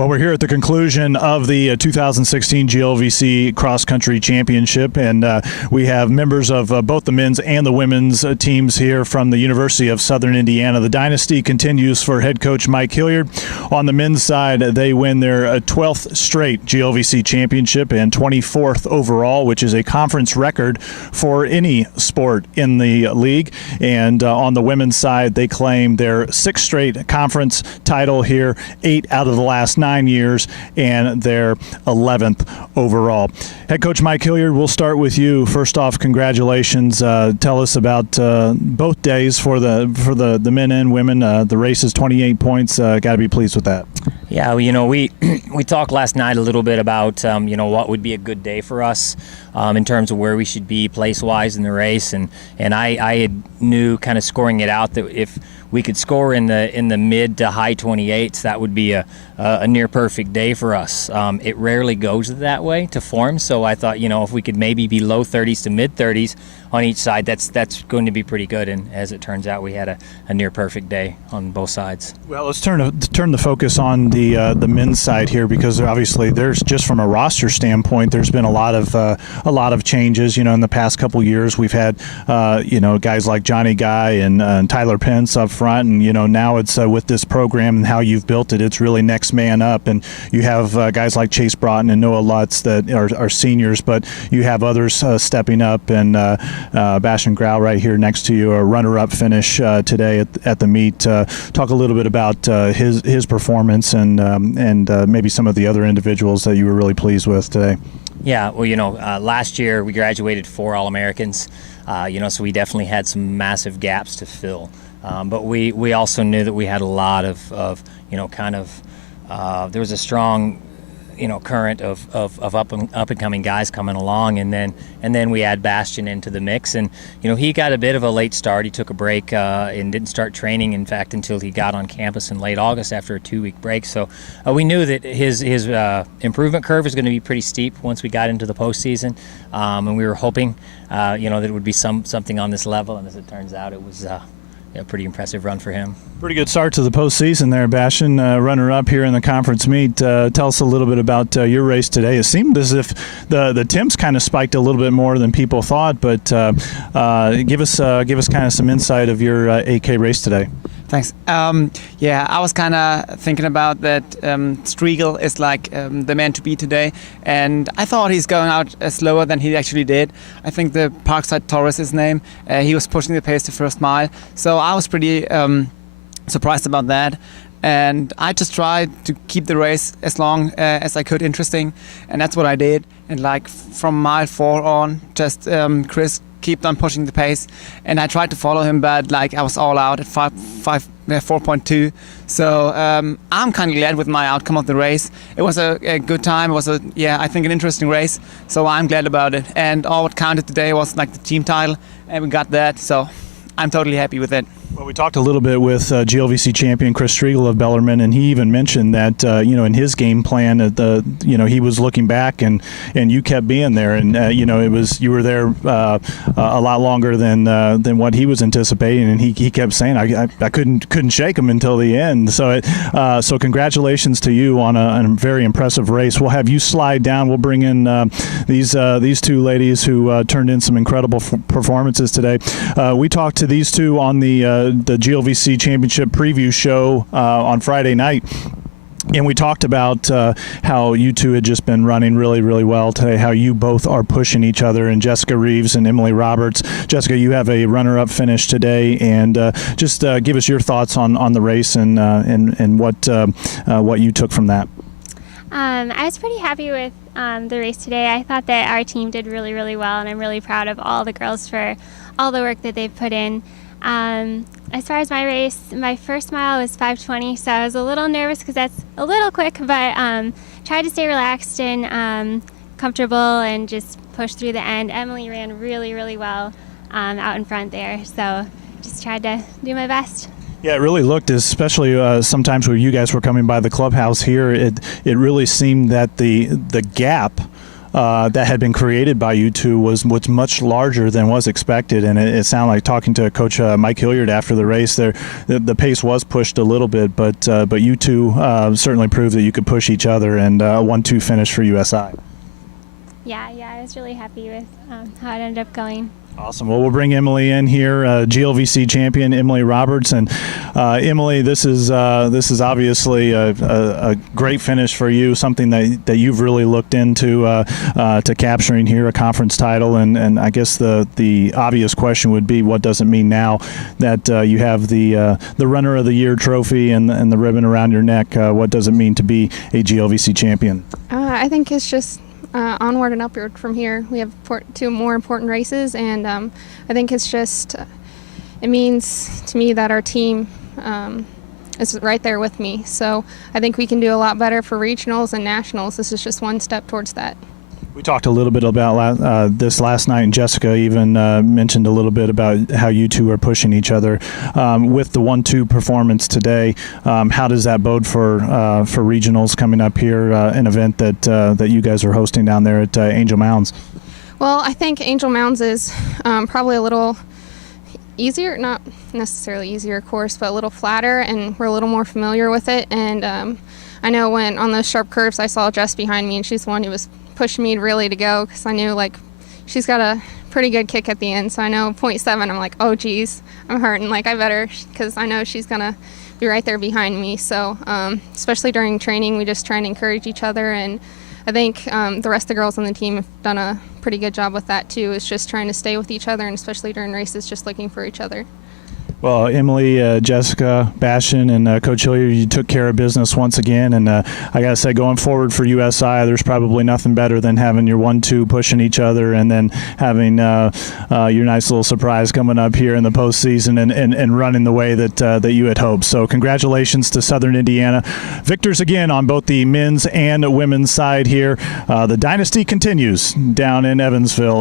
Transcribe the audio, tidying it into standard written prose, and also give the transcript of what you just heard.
Well, we're here at the conclusion of the 2016 GLVC Cross Country Championship, and we have members of both the men's and the women's teams here from the University of Southern Indiana. The dynasty continues for head coach Mike Hillyard. On the men's side, they win their 12th straight GLVC Championship and 24th overall, which is a conference record for any sport in the league. And on the women's side, they claim their 6th straight conference title here, 8 out of the last 9 years, and their 11th overall. Head coach Mike Hillyard, we'll start with you. First off, congratulations. Tell us about both days for the men and women. The race is 28 points. Got to be pleased with that. Yeah, we talked last night a little bit about what would be a good day for us in terms of where we should be place-wise in the race, and I knew kind of scoring it out that if we could score in the mid to high 28s, that would be a near perfect day for us. It rarely goes that way to form, so I thought if we could maybe be low 30s to mid 30s on each side, that's going to be pretty good. And as it turns out, we had a near perfect day on both sides. Well, let's turn the focus on the men's side here, because obviously there's, just from a roster standpoint, there's been a lot of changes. In the past couple years, we've had guys like Johnny Guy and Tyler Pence up front, and now it's with this program and how you've built it, it's really next man up. And you have guys like Chase Broughton and Noah Lutz that are seniors, but you have others stepping up, and Bastian Grau right here next to you, a runner-up finish today at the meet. Talk a little bit about his performance and maybe some of the other individuals that you were really pleased with today. Yeah, well, last year we graduated 4 All-Americans, so we definitely had some massive gaps to fill. But we also knew that we had a lot of there was a strong current of up and coming guys coming along, and then we add Bastian into the mix, and he got a bit of a late start. He took a break and didn't start training, in fact, until he got on campus in late August after a 2-week break. So we knew that his improvement curve was going to be pretty steep once we got into the postseason, and we were hoping that it would be something on this level, and as it turns out, it was a pretty impressive run for him. Pretty good start to the postseason there, Bastian. Runner-up here in the conference meet. Tell us a little bit about your race today. It seemed as if the temps kind of spiked a little bit more than people thought, but give us kind of some insight of your AK race today. Thanks. I was kind of thinking about that. Striegel is like the man to beat today, and I thought he's going out slower than he actually did. I think the Parkside Taurus is his name. He was pushing the pace the first mile, so I was pretty surprised about that. And I just tried to keep the race as long as I could interesting, and that's what I did. And like from mile 4 on, just Chris kept on pushing the pace, and I tried to follow him, but like I was all out at 4.2. So I'm kind of glad with my outcome of the race. It was a good time. It was I think an interesting race. So I'm glad about it. And all what counted today was like the team title, and we got that. So I'm totally happy with it. Well, we talked a little bit with GLVC champion Chris Striegel of Bellarmine, and he even mentioned that in his game plan, he was looking back, and you kept being there, and it was, you were there a lot longer than what he was anticipating, and he kept saying I couldn't shake him until the end. So congratulations to you on a very impressive race. We'll have you slide down. We'll bring in these 2 ladies who turned in some incredible performances today. We talked to these 2 on the GLVC Championship preview show on Friday night. And we talked about how you 2 had just been running really, really well today, how you both are pushing each other, and Jessica Reeves and Emily Roberts. Jessica, you have a runner-up finish today, and just give us your thoughts on the race and what you took from that. I was pretty happy with the race today. I thought that our team did really, really well, and I'm really proud of all the girls for all the work that they've put in. As far as my race, my first mile was 5:20, so I was a little nervous because that's a little quick, but tried to stay relaxed and comfortable and just push through the end. Emily ran really, really well out in front there, so just tried to do my best. Yeah, it really looked, especially sometimes when you guys were coming by the clubhouse here, it really seemed that the gap that had been created by you two was much larger than was expected, and it sounded like, talking to Coach Mike Hillyard after the race, the pace was pushed a little bit, but you two certainly proved that you could push each other, and a 1-2 finish for USI. Yeah, I was really happy with how it ended up going. Awesome. Well, we'll bring Emily in here, GLVC champion Emily Roberts, and Emily, this is obviously a great finish for you, something that you've really looked into to capturing here, a conference title, and I guess the obvious question would be, what does it mean now that you have the Runner of the Year trophy and the ribbon around your neck? What does it mean to be a GLVC champion? I think it's just onward and upward from here. We have 2 more important races, and I think it's just, it means to me that our team is right there with me. So I think we can do a lot better for regionals and nationals. This is just one step towards that. We talked a little bit about this last night, and Jessica even mentioned a little bit about how you two are pushing each other. With the 1-2 performance today, how does that bode for regionals coming up here, an event that you guys are hosting down there at Angel Mounds? Well, I think Angel Mounds is probably a little easier, not necessarily easier course, but a little flatter, and we're a little more familiar with it. And I know when on those sharp curves, I saw Jess behind me, and she's the one who was pushing me really to go, because I knew she's got a pretty good kick at the end. So I know 0.7, I'm like, oh geez, I'm hurting, I better, because I know she's gonna be right there behind me. So especially during training, we just try and encourage each other, and I think the rest of the girls on the team have done a pretty good job with that too. It's just trying to stay with each other, and especially during races, just looking for each other. Well, Emily, Jessica, Bastian, and Coach Hilliard, you took care of business once again. And I got to say, going forward for USI, there's probably nothing better than having your 1-2 pushing each other, and then having your nice little surprise coming up here in the postseason and running the way that you had hoped. So congratulations to Southern Indiana. Victors again on both the men's and women's side here. The dynasty continues down in Evansville.